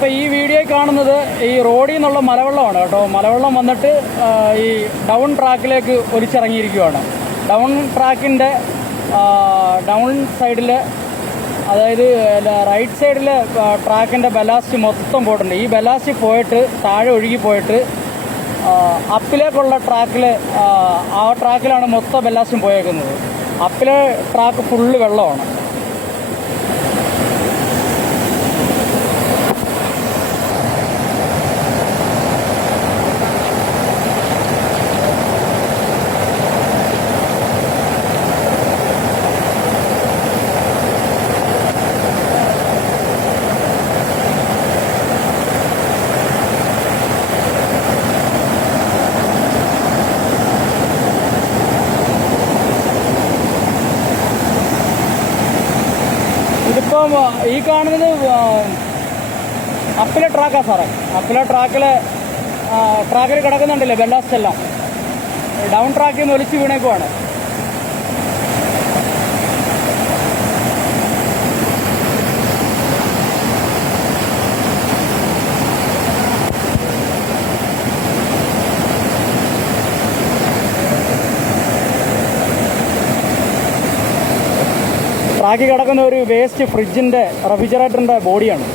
ഇപ്പോൾ ഈ വീഡിയോ കാണുന്നത് ഈ റോഡിൽ നിന്നുള്ള മലവെള്ളമാണ് കേട്ടോ. മലവെള്ളം വന്നിട്ട് ഈ ഡൗൺ ട്രാക്കിലേക്ക് ഒലിച്ചിറങ്ങിയിരിക്കുകയാണ്. ഡൗൺ ട്രാക്കിൻ്റെ ഡൗൺ സൈഡിൽ, അതായത് റൈറ്റ് സൈഡിൽ ട്രാക്കിൻ്റെ ബലാസ്റ്റ് മൊത്തം പോയിട്ടുണ്ട്. ഈ ബലാസ്റ്റ് പോയിട്ട് താഴെ ഒഴുകി പോയിട്ട് അപ്പിലേക്കുള്ള ട്രാക്കിൽ, ആ ട്രാക്കിലാണ് മൊത്തം ബലാസ്റ്റും പോയേക്കുന്നത്. അപ്പിലെ ട്രാക്ക് ഫുള്ള് വെള്ളമാണ്. ഇതിപ്പം ഈ കാണുന്നത് അപ്പിലെ ട്രാക്കാണ് സാറേ. അപ്പിലെ ട്രാക്കിൽ കിടക്കുന്നുണ്ടല്ലേ ബെല്ലാസ്റ്റ് എല്ലാം. ഡൗൺ ട്രാക്കിൽ നിന്ന് ഒലിച്ച് വീണേക്കുവാണ്. ട്രാക്കിൽ കിടക്കുന്ന ഒരു വേസ്റ്റ് ഫ്രിഡ്ജിൻ്റെ റെഫ്രിജറേറ്ററിൻ്റെ ബോഡിയാണ്.